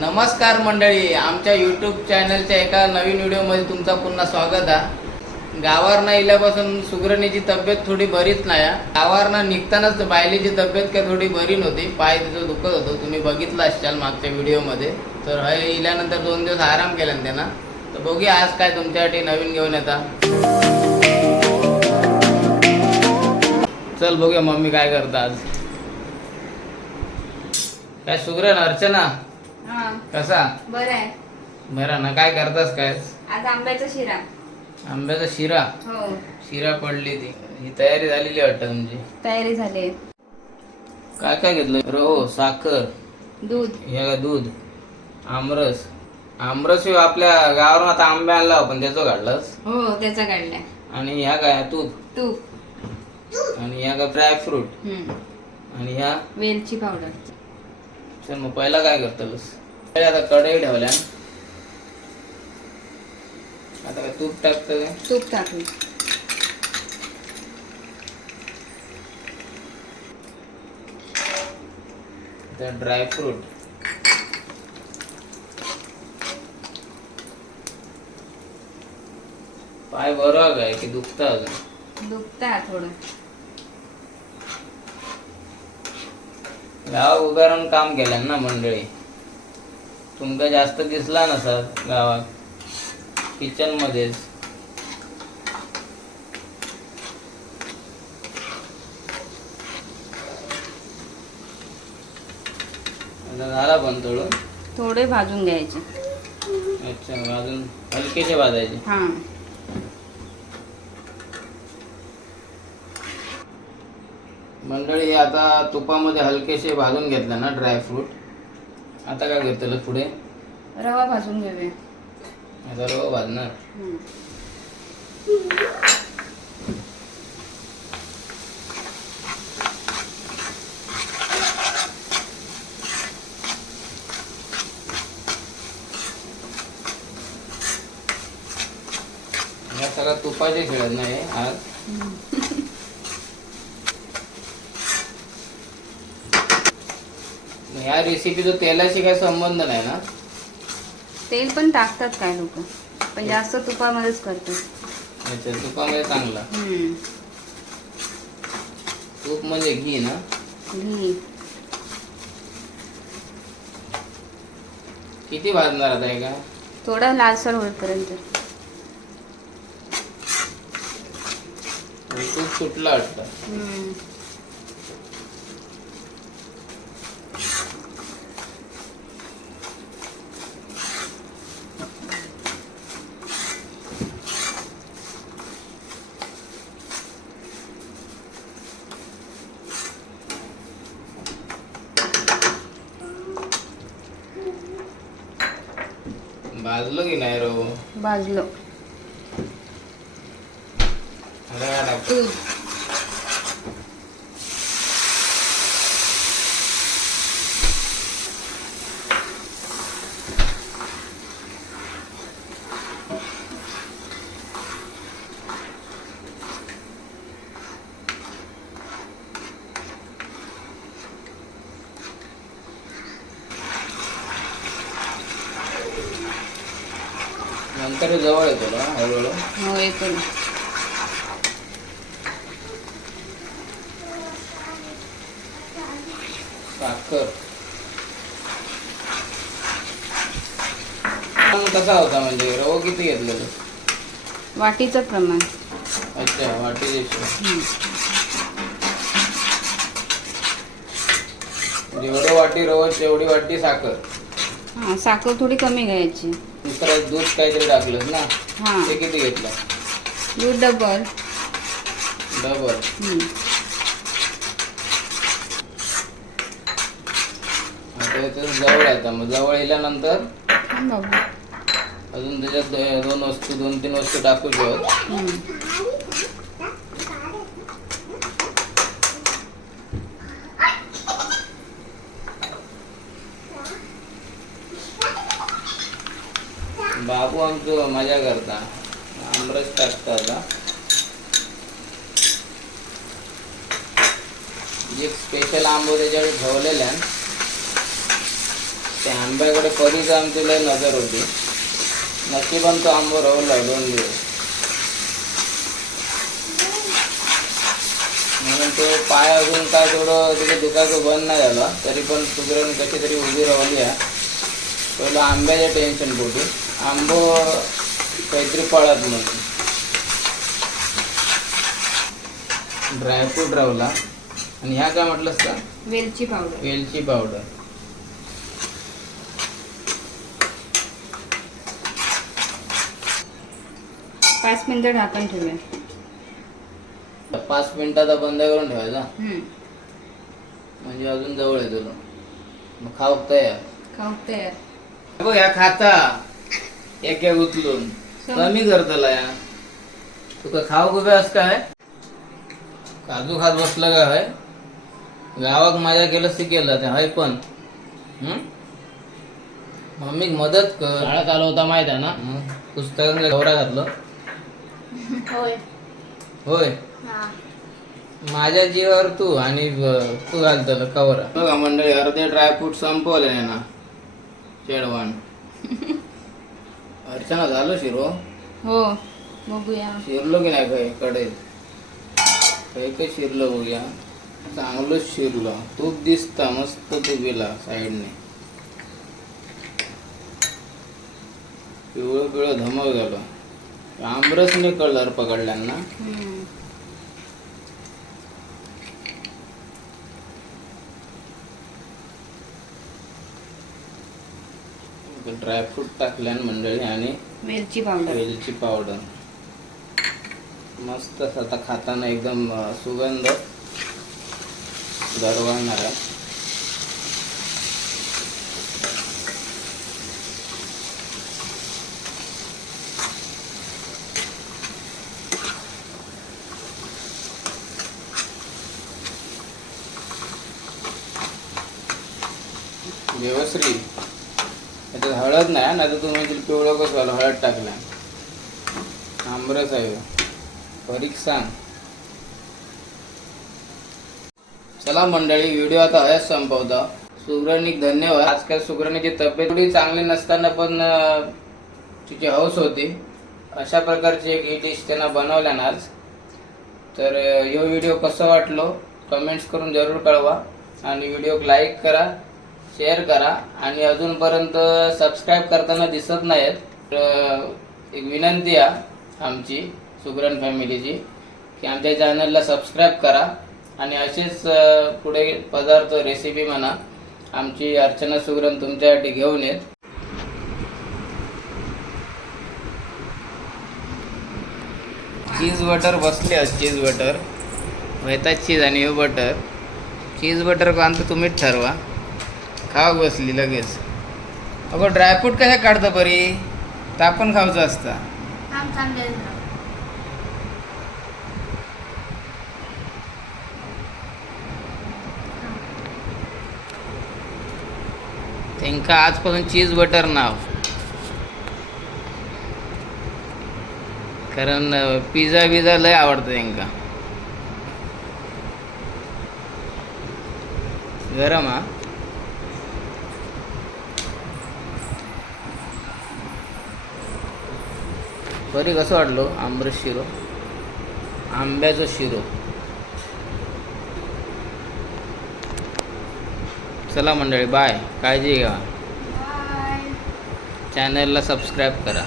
नमस्कार मंडळी आमच्या यूट्यूब चॅनलच्या एका नवीन व्हिडिओमध्ये तुमचं पुन्हा स्वागत आहे. गावावरनं इल्यापासून सुगरणीची तब्येत थोडी बरीच नाही आहे. गावावरनं निघतानाच बायलीची तब्येत काय थोडी बरी नव्हती. पाय तिचं दुखत होतं. तुम्ही बघितलं असाल मागच्या व्हिडिओमध्ये. तर हे इल्यानंतर दोन दिवस आराम केला ना त्यांना. तर बघूया आज काय तुमच्यासाठी नवीन घेऊन येता. चल बघूया मम्मी काय करता आज काय सुगरण अर्चना? कसा? बरं आहे. बरं ना काय करतास काय? आज आंब्याचा शिरा. आंब्याचा शिरा? हो. शिरा पडली ती. ही तयारी झालेली वाटतं तुमची तयारी झाली काय काय घेतलं? रहो साखर. दूध. हे का दूध? आमरस. आमरस ह्यो आपल्या गावावरून आता आंबे आणला आपण त्याचं काढलास? हो त्याचा काढलाय. आणि ह्या काय? तूप? तूप. आणि ह्या काय ड्रायफ्रूट हम्म. आणि ह्या? वेलची पावडर. चल मग पहिला काय करतलस? आता कढई ठेवल्या. आता काय तूप टाकतं काय? तूप टाकली. त्या ड्रायफ्रूट पाय बरं काय की दुखतं अजून? दुखता थोडं. गाव उभारून काम केलं ना मंडळी. तुमका जास्त दिसला नसत गावात? किचन मध्येच. आता झाला पण थोडं थोडे भाजून घ्यायचे. अच्छा अजून हलकेचे भाजायचे. हा. मंडळी आता तुपामध्ये हलकेसे भाजून घेतले ना ड्रायफ्रूट? आता काय घेतलं पुढे? रवा भाजून घेऊया. आता रवा भाजणार. हम्म. या सगळ्या तुपाचे खेळत नाही आज ह्या रेसिपीचा तेलाशी काही संबंध नाही ना? तेल पण टाकतात काय लोक. पण जास्त तुपामध्येच करतात. अच्छा तुपामध्ये चांगला. हम्म. तूप म्हणजे घी ना? घी. किती भाजणार आता हे का थोडा लालसर होईपर्यंत. तूप सुटलं वाटतं. हम्म. भाजलं की नाही रो भाजलो. दूध नंतर हे जवळ येतो ना हळूहळू? हो येतो ना. साखर. कसा होता म्हणजे? रवा किती घेतलेलं? वाटीचं प्रमाण. अच्छा वाटी हम्म. जेवढं वाटी रवा तेवढी वाटी साखर. हा साखर थोडी कमी घ्यायची. दुसरं दूध काहीतरी टाकलंस ना हा ते किती घेतलं दूध डबल डबल. आता इथं जवळ येतं मग जवळ येल्यानंतर. अजून त्याच्यात दो- दोन वस्तू दोन तीन वस्तू टाकू शकत हम्म. बाबू आमचं मजा करता. आमरस टाकता आता स्पेशल आंबो त्याच्याकडे ठेवलेले आहे त्या आंब्याकडे कधीच आमची लय नजर होती. नक्की पण तो आंबो राहला दोन दिवस. म्हणून तो पाय अजून काय थोडं तिथे दुखायचं बंद नाही झालं. तरी पण सुगरण कशी तरी उभी राहिली आहे. पहिलं आंब्याच्या टेन्शन पोटी. आंबो काहीतरी पळत म्हणून. ड्रायफ्रूट रावला आणि ह्या काय म्हटलंस का? वेलची पावडर वेलची पावडर पाच मिनिटं ढाकण ठेवूया. पाच मिनिटाचा बंद करून ठेवायचा. म्हणजे अजून जवळ आहे तुला मग खाऊ तयार. खाऊ तयार. बघ ह्या खाता. एक एक उचलून कमी करतला या. तुका खाऊ कुठे अस काय? काजू खात बसलं का हय? गावात माझ्या केलं सी केलं ते हय पण? मम्मीक मदत कर. शाळा चालू होता माहीत आहे ना? पुस्तकांना गौरा घातलं. होय. होय. माझ्या जीवावर तू आणि तू घालतलं कवर. बघा मंडळी अर्धे ड्रायफ्रूट संपवले ना. शेडवान अर्चना झालं शिरो? हो बघूया. शिरलो की नाही काही कडे. काही काही शिरलं बघूया. चांगलंच शिरलं. तूप दिसता मस्त तुबीला साईडने. पिवळं पिवळं धमक झालं. आमरसने कलर पकडल्यांना ड्रायफ्रूट टाकल्यान मंडळी आणि वेलची पावडर. वेलची पावडर. मस्त आता खाताना एकदम सुगंध दरवळणार आहे. व्यवस्थित त्याच्यात हळद नाही ना तर तुम्ही पिवळं कसं झालं हळद टाकला. आंबरस आहे ह्यो. परीक सांग चला मंडळी व्हिडिओ आता हयच संपवतो. सुग्रणिक धन्यवाद. आजकाल सुग्रणीची तब्येत थोडी चांगली नसताना पण तिची हौस होती. अशा प्रकारची एक ही डिश त्यांना बनवल्या ना आज. तर ह्यो व्हिडिओ कसं वाटलो? कमेंट्स करून जरूर कळवा. आणि व्हिडिओ लाईक करा. शेअर करा आणि अजूनपर्यंत सबस्क्राईब करताना दिसत नाहीत तर एक विनंती आहे आमची सुगरण फॅमिलीची की आमच्या चॅनलला सबस्क्राईब करा आणि असेच पुढे पदार्थ रेसिपी म्हणा आमची अर्चना सुगरण तुमच्यासाठी घेऊन येत. चीज बटर बसले आहेत चीज बटर. वेता चीज आणि यू बटर. चीज बटर कांत तर तुम्हीच ठरवा. खाव बसली लगेच. अगं ड्रायफ्रूट कशा काढतं बरी तापण खावचं असतं. त्यांका आजपासून चीज बटर नाव. कारण पिझ्झा बिझा लय आवडतं त्यांका गरम हा? बरी कसं वाटलो? आंबरस शिरो. आंब्याचं शिरो. चला मंडळी बाय काळजी घ्या. चॅनलला सबस्क्राईब करा.